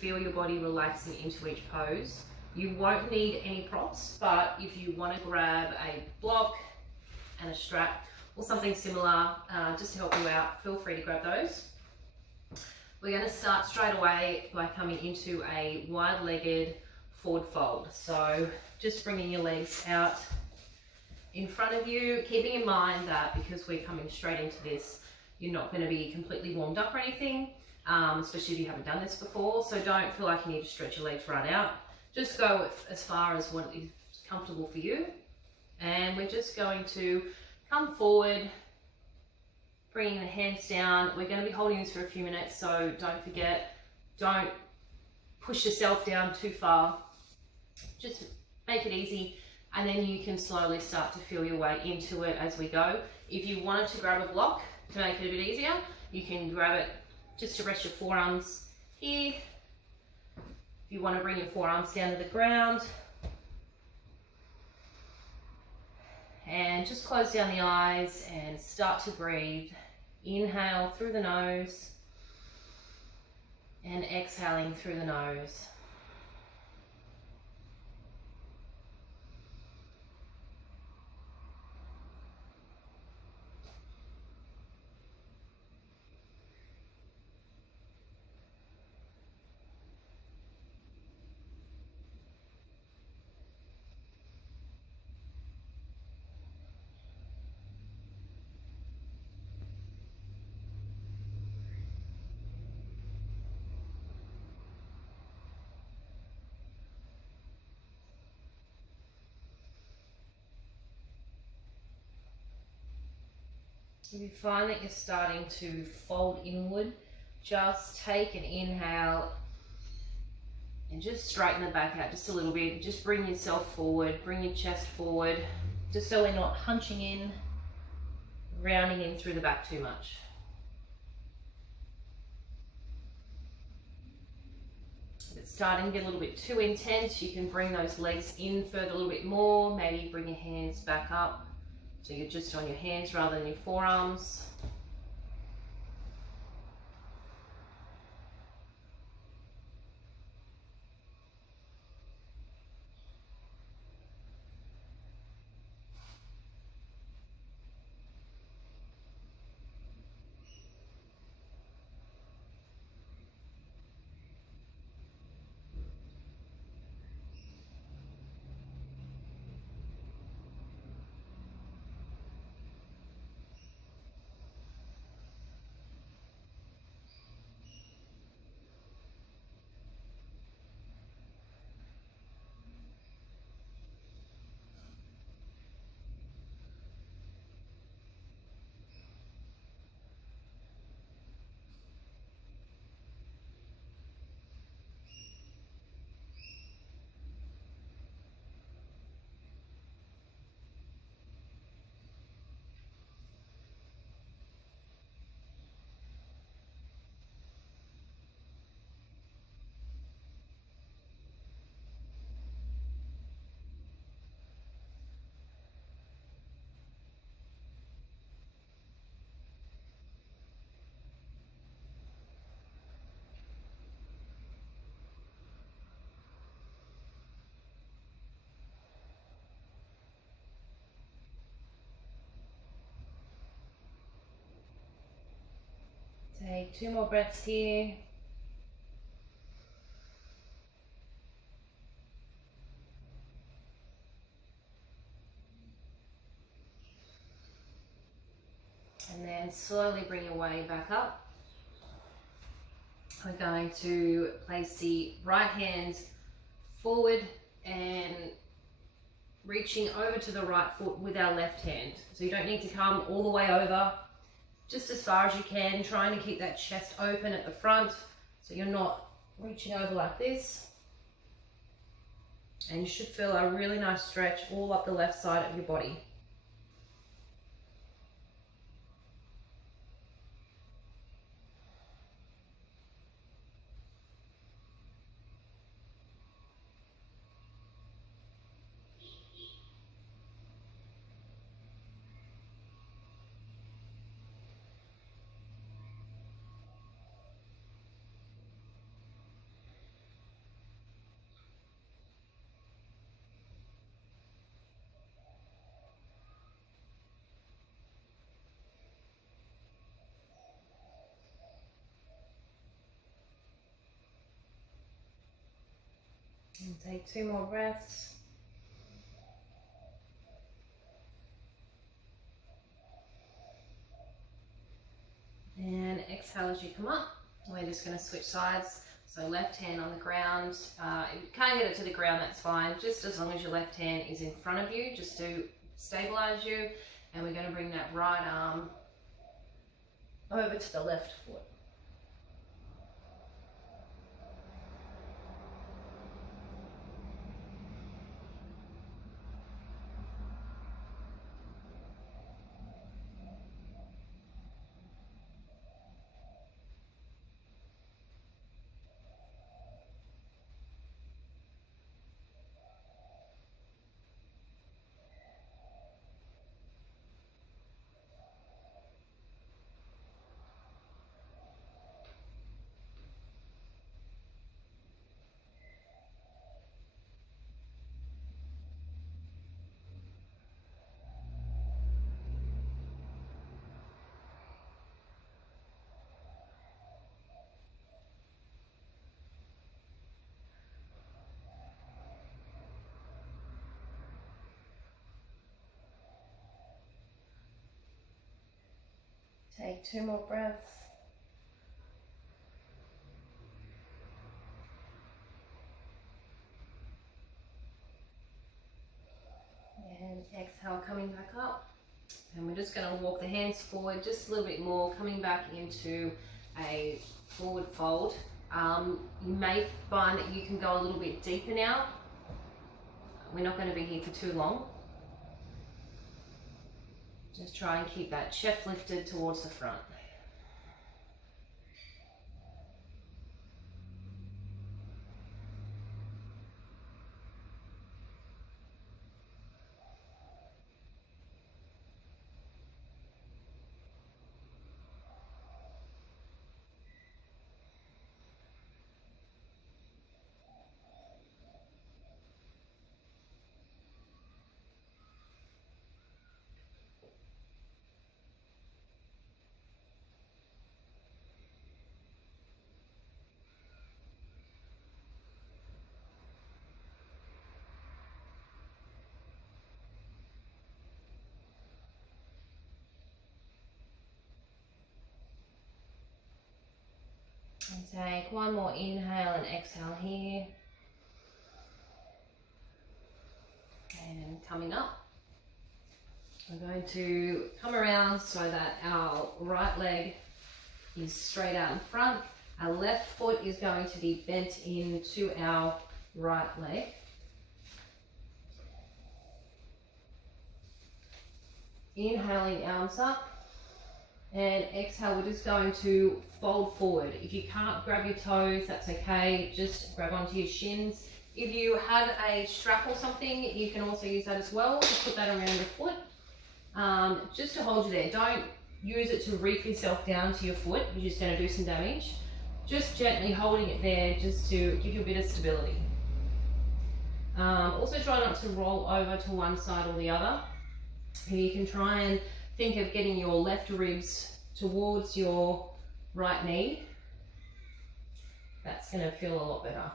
feel your body relaxing into each pose. You won't need any props, but if you want to grab a block and a strap or something similar just to help you out, feel free to grab those. We're going to start straight away by coming into a wide-legged forward fold. So just bringing your legs out in front of you, keeping in mind that because we're coming straight into this, you're not going to be completely warmed up or anything, especially if you haven't done this before. So don't feel like you need to stretch your legs right out. Just go as far as what is comfortable for you. And we're just going to come forward, bringing the hands down. We're going to be holding this for a few minutes, so don't forget, don't push yourself down too far. Just make it easy, and then you can slowly start to feel your way into it as we go. If you wanted to grab a block to make it a bit easier, you can grab it just to rest your forearms here. If you want to bring your forearms down to the ground, and just close down the eyes and start to breathe. Inhale through the nose and exhaling through the nose. If you find that you're starting to fold inward, just take an inhale and just straighten the back out just a little bit. Just bring yourself forward, bring your chest forward, just so we're not hunching in, rounding in through the back too much. If it's starting to get a little bit too intense, you can bring those legs in further a little bit more, maybe bring your hands back up. So you're just on your hands rather than your forearms. Take 2 more breaths here. And then slowly bring your way back up. We're going to place the right hand forward and reaching over to the right foot with our left hand. So you don't need to come all the way over, just as far as you can, trying to keep that chest open at the front so you're not reaching over like this. And you should feel a really nice stretch all up the left side of your body. And take 2 more breaths. And exhale as you come up. We're just going to switch sides. So left hand on the ground. If you can't get it to the ground, that's fine. Just as long as your left hand is in front of you, just to stabilize you. And we're going to bring that right arm over to the left foot. Take 2 more breaths. And exhale, coming back up. And we're just going to walk the hands forward just a little bit more, coming back into a forward fold. You may find that you can go a little bit deeper now. We're not going to be here for too long. Just try and keep that chest lifted towards the front. And take 1 more inhale and exhale here. And coming up, we're going to come around so that our right leg is straight out in front. Our left foot is going to be bent into our right leg. Inhaling, arms up. And exhale, we're just going to fold forward. If you can't grab your toes, that's okay. Just grab onto your shins. If you have a strap or something, you can also use that as well. Just put that around your foot, just to hold you there. Don't use it to reef yourself down to your foot. You're just going to do some damage. Just gently holding it there just to give you a bit of stability. Also try not to roll over to one side or the other. You can try and think of getting your left ribs towards your right knee. That's going to feel a lot better.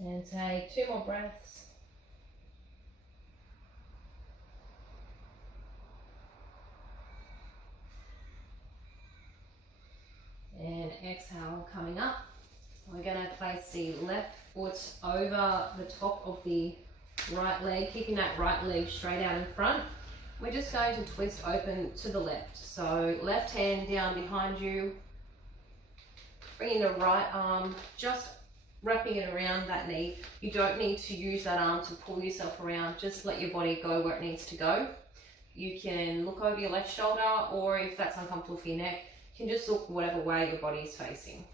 And take 2 more breaths. And exhale, coming up. We're going to place the left foot over the top of the right leg, keeping that right leg straight out in front. We're just going to twist open to the left. So left hand down behind you, bringing the right arm, just wrapping it around that knee. You don't need to use that arm to pull yourself around, just let your body go where it needs to go. You can look over your left shoulder, or if that's uncomfortable for your neck, you can just look whatever way your body is facing.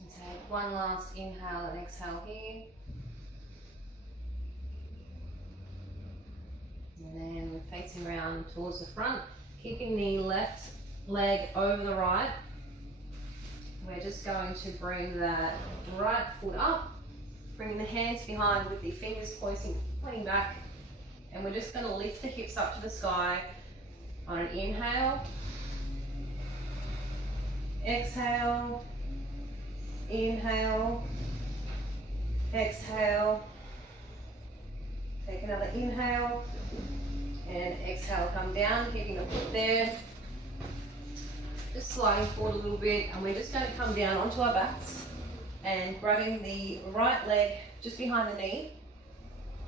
And take one last inhale and exhale here. And then we're facing around towards the front, keeping the left leg over the right. We're just going to bring that right foot up, bringing the hands behind with the fingers pointing back. And we're just going to lift the hips up to the sky on an inhale, exhale, inhale, exhale. Take another inhale and exhale, come down, keeping the foot there. Just sliding forward a little bit, and we're just going to come down onto our backs and grabbing the right leg just behind the knee,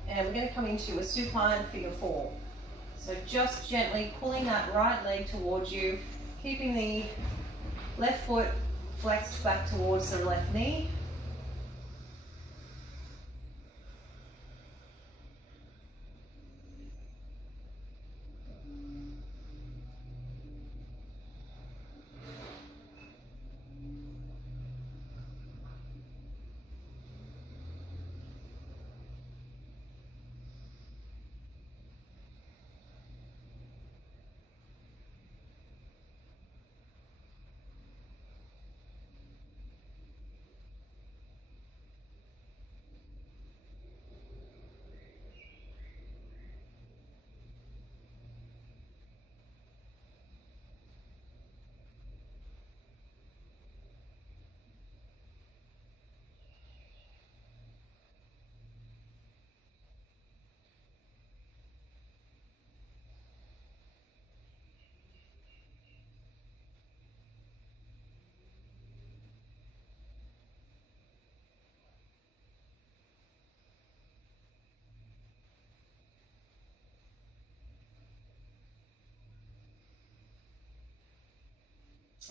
and we're going to come into a supine figure four. So just gently pulling that right leg towards you, keeping the left foot flexed back towards the left knee.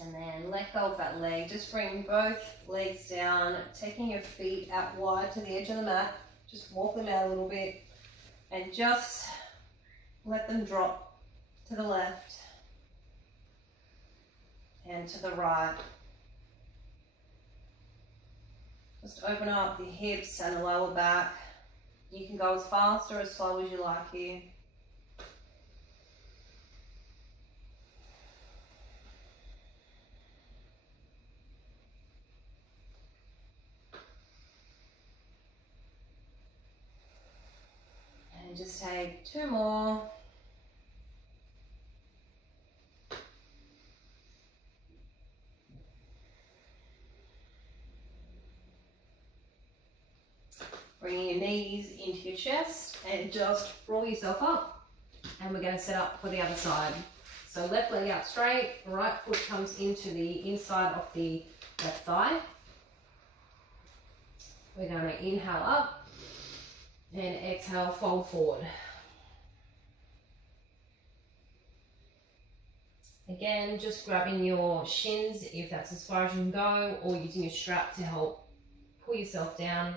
And then let go of that leg. Just bring both legs down, taking your feet out wide to the edge of the mat. Just walk them out a little bit and just let them drop to the left and to the right. Just open up the hips and the lower back. You can go as fast or as slow as you like here. And just take two more. Bringing your knees into your chest and just roll yourself up. And we're going to set up for the other side. So left leg out straight, right foot comes into the inside of the left thigh. We're going to inhale up and exhale, fold forward. Again, just grabbing your shins if that's as far as you can go, or using a strap to help pull yourself down.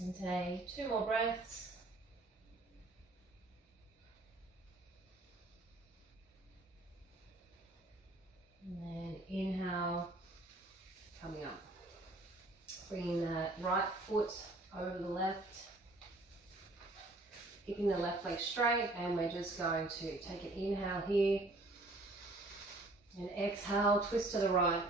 And take 2 more breaths. And then inhale, coming up. Bringing that right foot over the left. Keeping the left leg straight, and we're just going to take an inhale here. And exhale, twist to the right.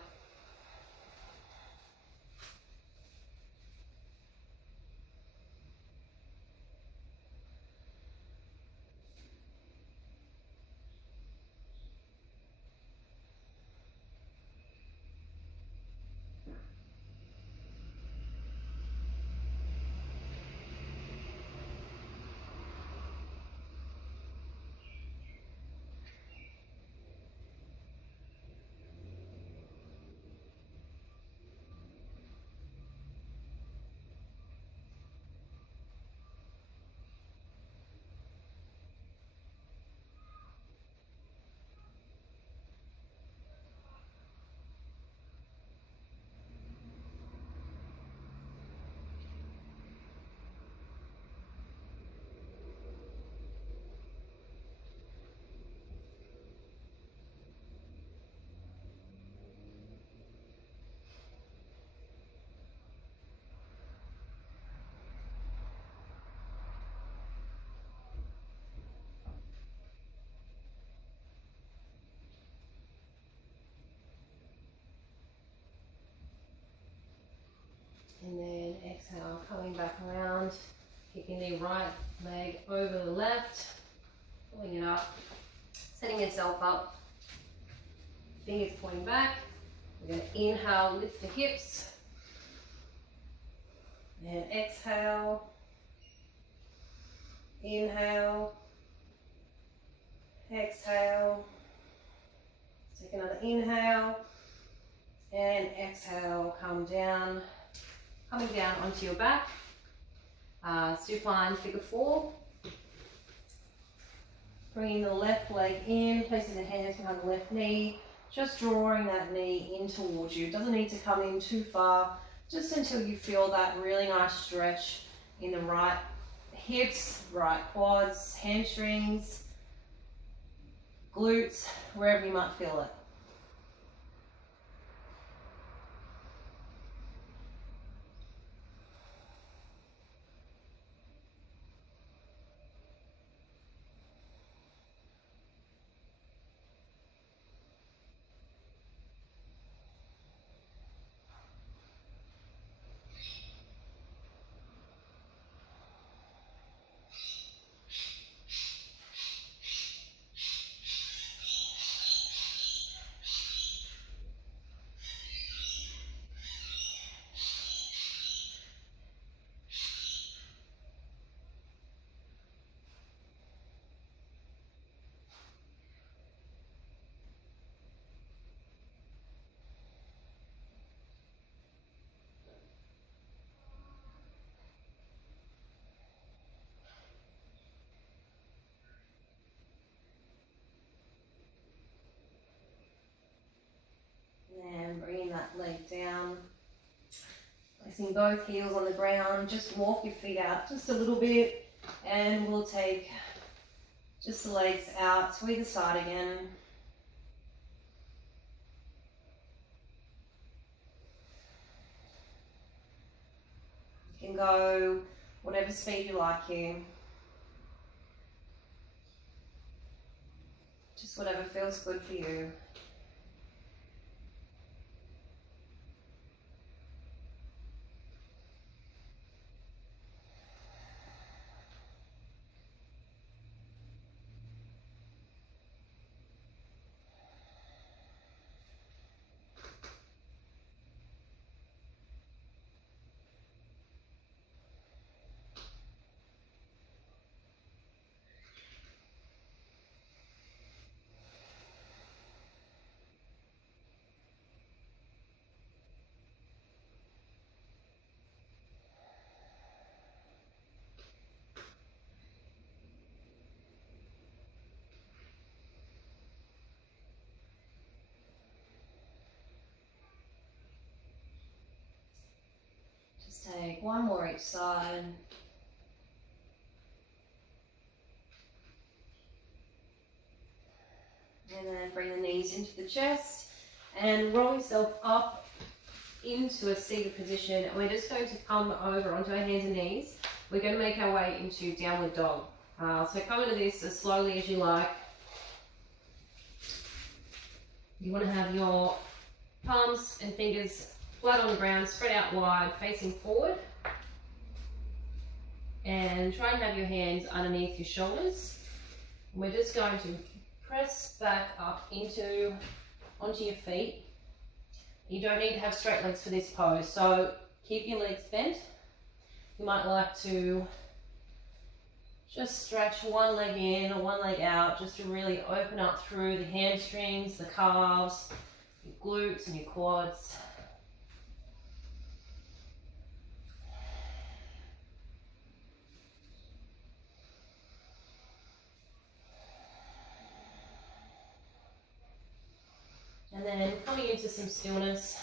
And then exhale, coming back around, kicking the right leg over the left, pulling it up, setting yourself up, fingers pointing back. We're going to inhale, lift the hips, and exhale, inhale, exhale, take another inhale, and exhale, come down. Coming down onto your back, supine figure 4. Bringing the left leg in, placing the hands behind the left knee, just drawing that knee in towards you. It doesn't need to come in too far, just until you feel that really nice stretch in the right hips, right quads, hamstrings, glutes, wherever you might feel it. And bringing that leg down, placing both heels on the ground, just walk your feet out just a little bit, and we'll take just the legs out to either side again. You can go whatever speed you like here. Just whatever feels good for you. take one more each side. And then bring the knees into the chest and roll yourself up into a seated position. And we're just going to come over onto our hands and knees. We're going to make our way into downward dog. So come into this as slowly as you like. You want to have your palms and fingers flat on the ground, spread out wide, facing forward. And try and have your hands underneath your shoulders. We're just going to press back up onto your feet. You don't need to have straight legs for this pose, so keep your legs bent. You might like to just stretch one leg in or one leg out just to really open up through the hamstrings, the calves, your glutes and your quads. And then coming into some stillness.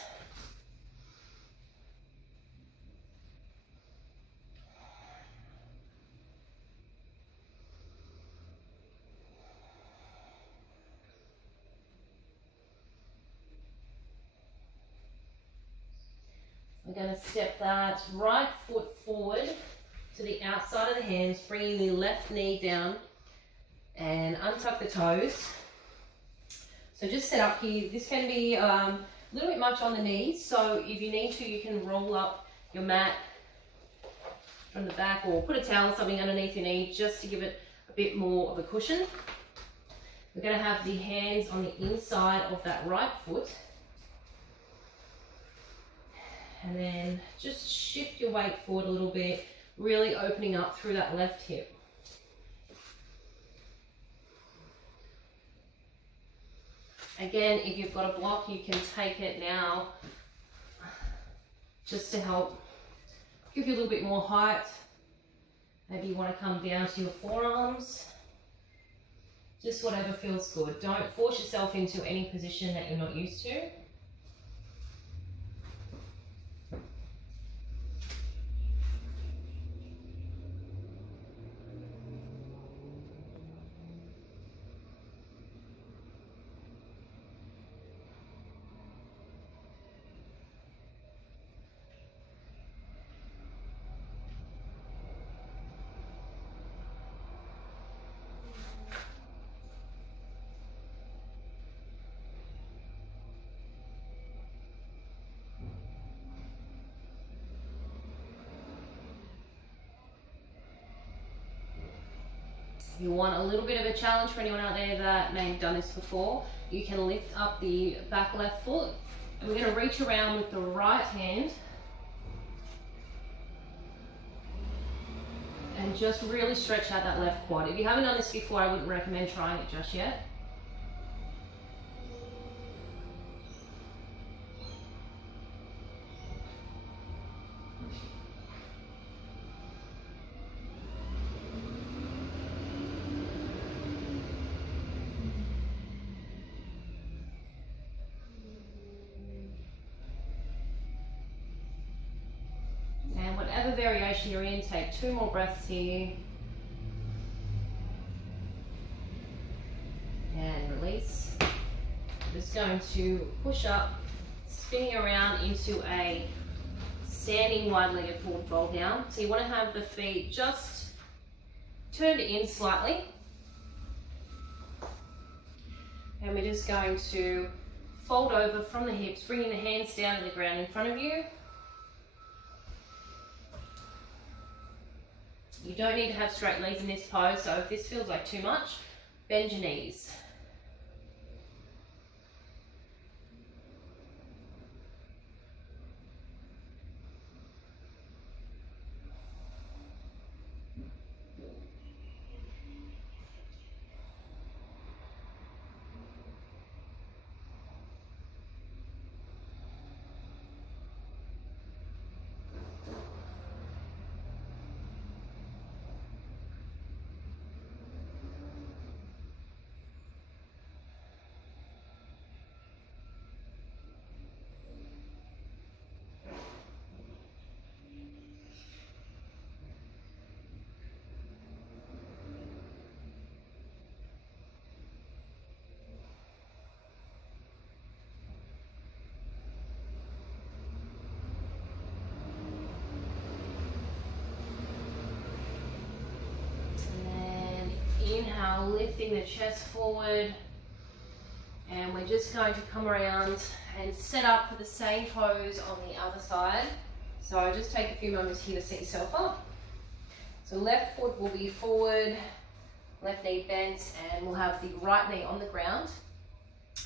We're going to step that right foot forward to the outside of the hands, bringing the left knee down and untuck the toes. So just set up here. This can be a little bit much on the knees, so if you need to, you can roll up your mat from the back or put a towel or something underneath your knee just to give it a bit more of a cushion. We're going to have the hands on the inside of that right foot. And then just shift your weight forward a little bit, really opening up through that left hip. Again, if you've got a block, you can take it now just to help give you a little bit more height. Maybe you want to come down to your forearms. Just whatever feels good. Don't force yourself into any position that you're not used to. If you want a little bit of a challenge for anyone out there that may have done this before, you can lift up the back left foot. And we're going to reach around with the right hand and just really stretch out that left quad. If you haven't done this before, I wouldn't recommend trying it just yet. Whatever variation you're in, take 2 more breaths here. And release. Just going to push up, spinning around into a standing wide-legged forward fold now. So you want to have the feet just turned in slightly. And we're just going to fold over from the hips, bringing the hands down to the ground in front of you. You don't need to have straight legs in this pose, so if this feels like too much, bend your knees. inhale, lifting the chest forward. And we're just going to come around and set up for the same pose on the other side. So just take a few moments here to set yourself up. So left foot will be forward, left knee bent, and we'll have the right knee on the ground.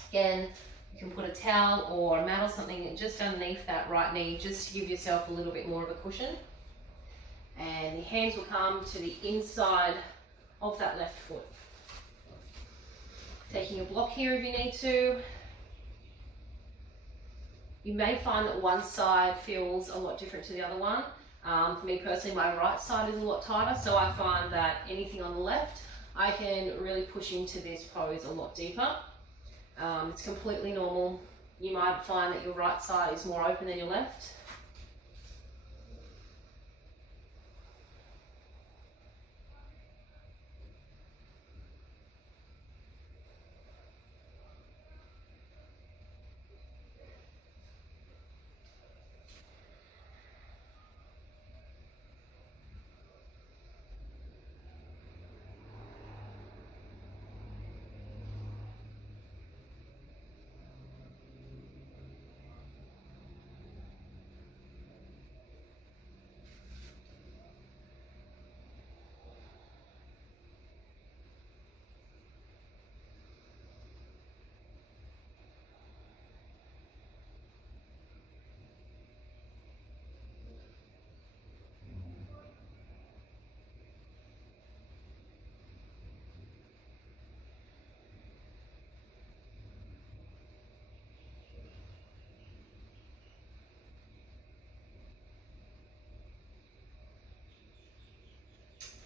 Again, you can put a towel or a mat or something just underneath that right knee, just to give yourself a little bit more of a cushion. And the hands will come to the inside of that left foot. Taking a block here if you need to. You may find that one side feels a lot different to the other one. For me personally, my right side is a lot tighter, so I find that anything on the left, I can really push into this pose a lot deeper. It's completely normal. You might find that your right side is more open than your left.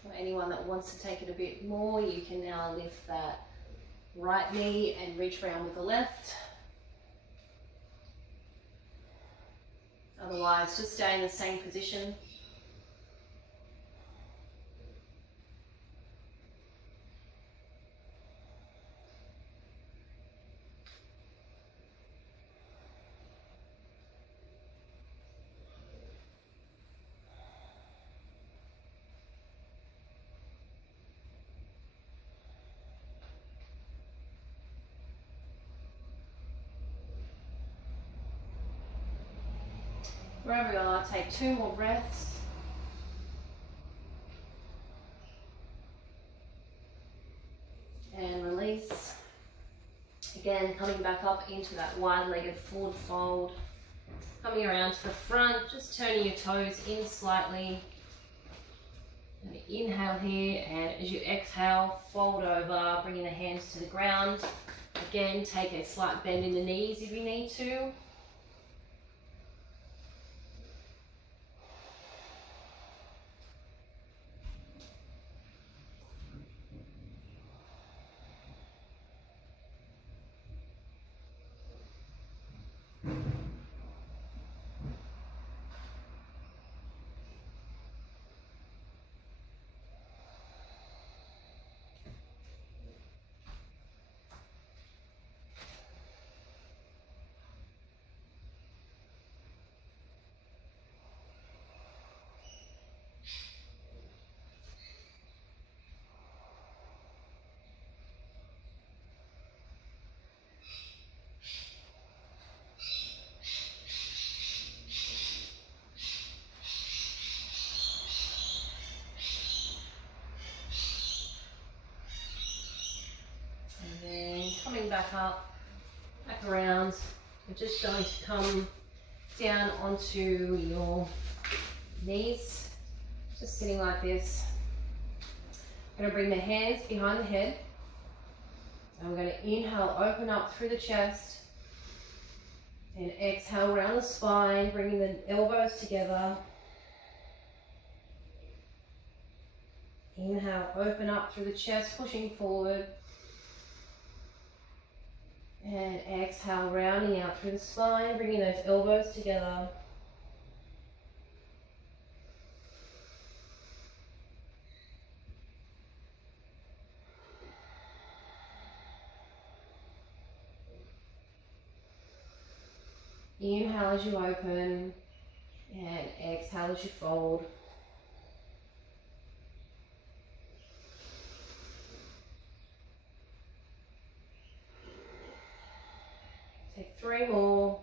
For anyone that wants to take it a bit more, you can now lift that right knee and reach around with the left. Otherwise, just stay in the same position. Wherever you are, take 2 more breaths. And release. Again, coming back up into that wide-legged forward fold. Coming around to the front, just turning your toes in slightly. And inhale here, and as you exhale, fold over, bringing the hands to the ground. Again, take a slight bend in the knees if you need to. Coming back up, back around, we're just going to come down onto your knees, just sitting like this. I'm going to bring the hands behind the head, and we're going to inhale, open up through the chest, and exhale around the spine, bringing the elbows together. Inhale, open up through the chest, pushing forward. And exhale, rounding out through the spine, bringing those elbows together. Inhale as you open, and exhale as you fold. 3 more.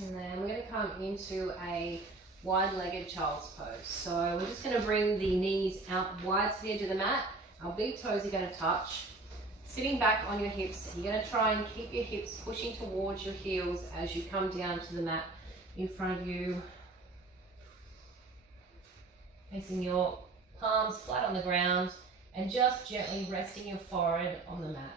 And then we're going to come into a wide-legged child's pose. So we're just going to bring the knees out wide to the edge of the mat. Our big toes are going to touch. Sitting back on your hips, you're going to try and keep your hips pushing towards your heels as you come down to the mat in front of you. Placing your palms flat on the ground and just gently resting your forehead on the mat.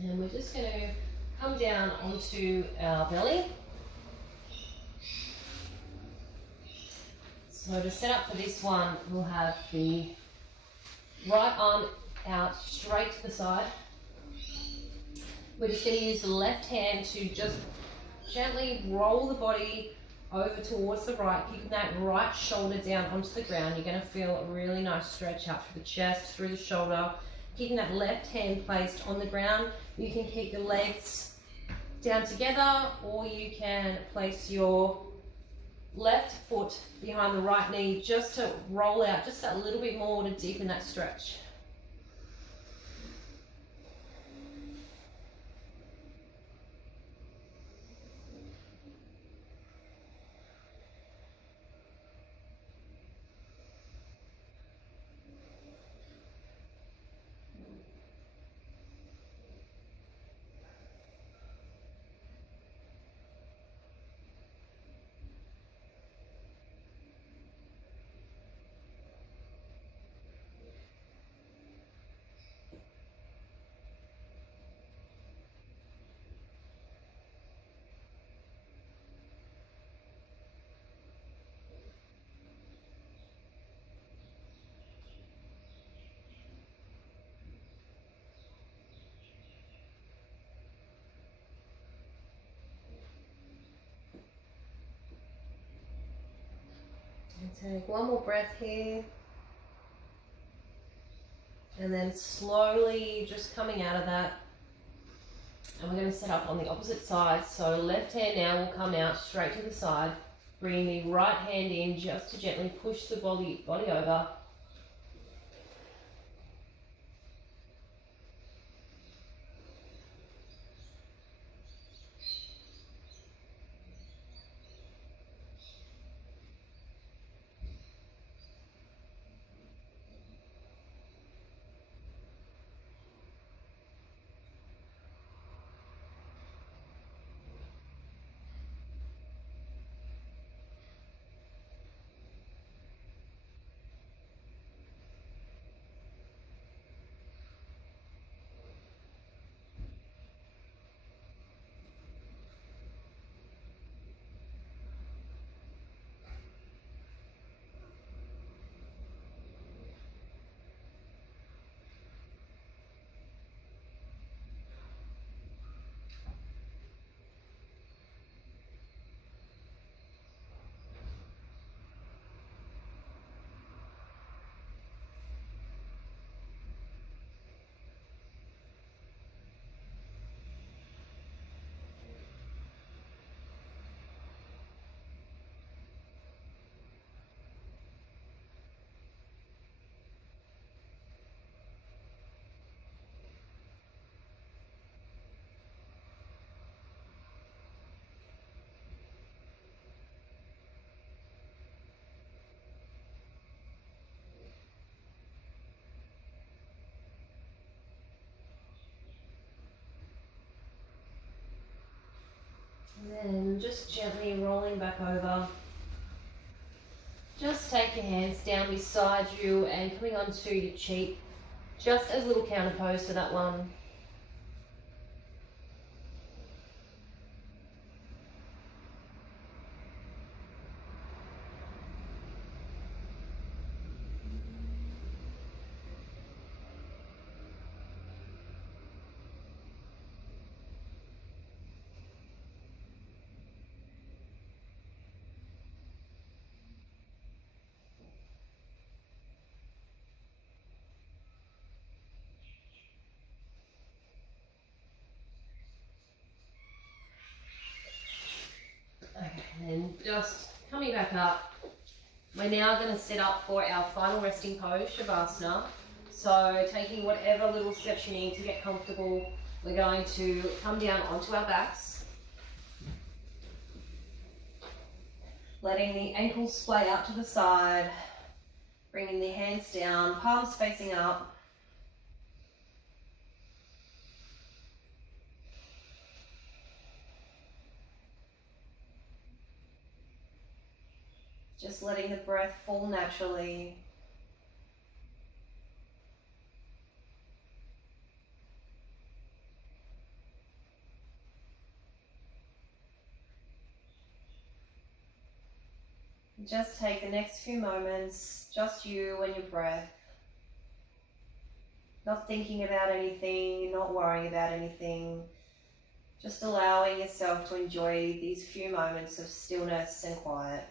And we're just going to come down onto our belly. So to set up for this one, we'll have the right arm out straight to the side. We're just going to use the left hand to just gently roll the body over towards the right, keeping that right shoulder down onto the ground. You're going to feel a really nice stretch out through the chest, through the shoulder. Keeping that left hand placed on the ground. You can keep your legs down together, or you can place your left foot behind the right knee just to roll out just a little bit more to deepen that stretch. And take one more breath here. And then slowly just coming out of that. And we're going to set up on the opposite side. So left hand now will come out straight to the side. Bringing the right hand in just to gently push the body over. And then just gently rolling back over. Just take your hands down beside you and coming onto your cheek, just as a little counter pose to that one. Okay, and then just coming back up, we're now going to set up for our final resting pose, Shavasana. So taking whatever little steps you need to get comfortable, we're going to come down onto our backs, letting the ankles splay out to the side, bringing the hands down, palms facing up. Just letting the breath fall naturally. Just take the next few moments, just you and your breath. Not thinking about anything, not worrying about anything. Just allowing yourself to enjoy these few moments of stillness and quiet.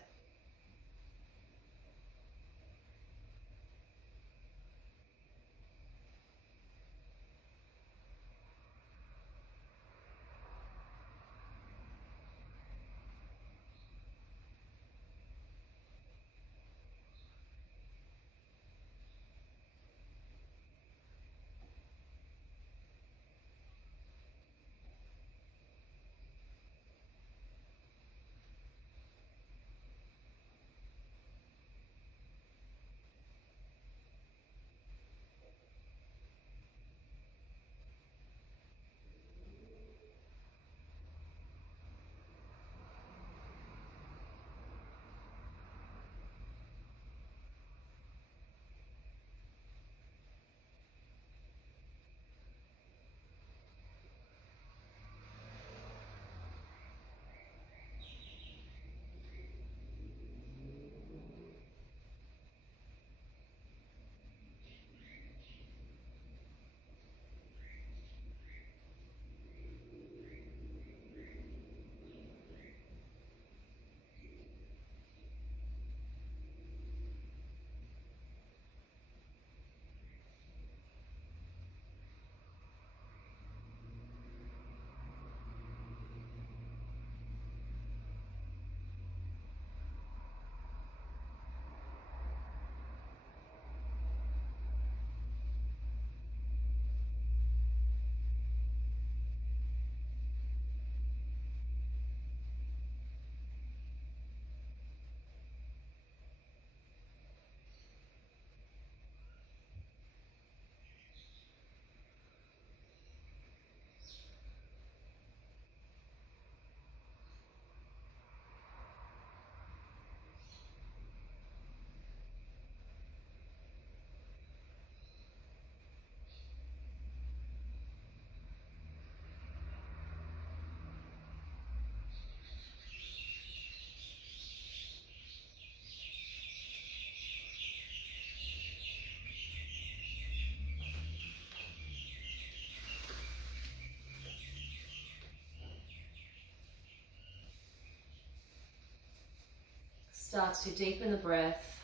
Start to deepen the breath,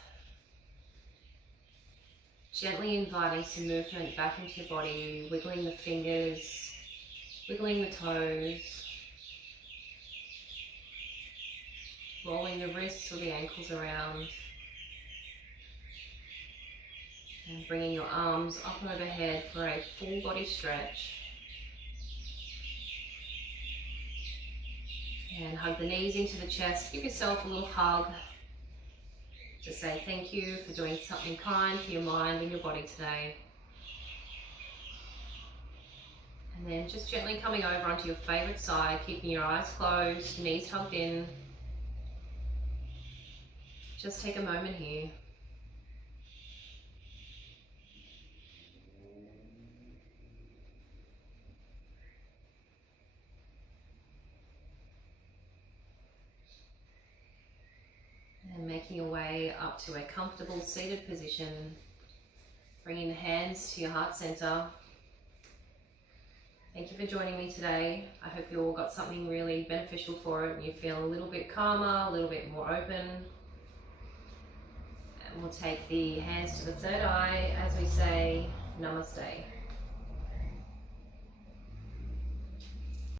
gently inviting some movement back into your body, wiggling the fingers, wiggling the toes, rolling the wrists or the ankles around, and bringing your arms up and overhead for a full body stretch. And hug the knees into the chest, give yourself a little hug. To say thank you for doing something kind for your mind and your body today. And then just gently coming over onto your favorite side, keeping your eyes closed, knees tucked in. Just take a moment here. And making your way up to a comfortable seated position, bringing the hands to your heart center. Thank you for joining me today. I hope you all got something really beneficial for it and you feel a little bit calmer, a little bit more open. And we'll take the hands to the third eye as we say Namaste.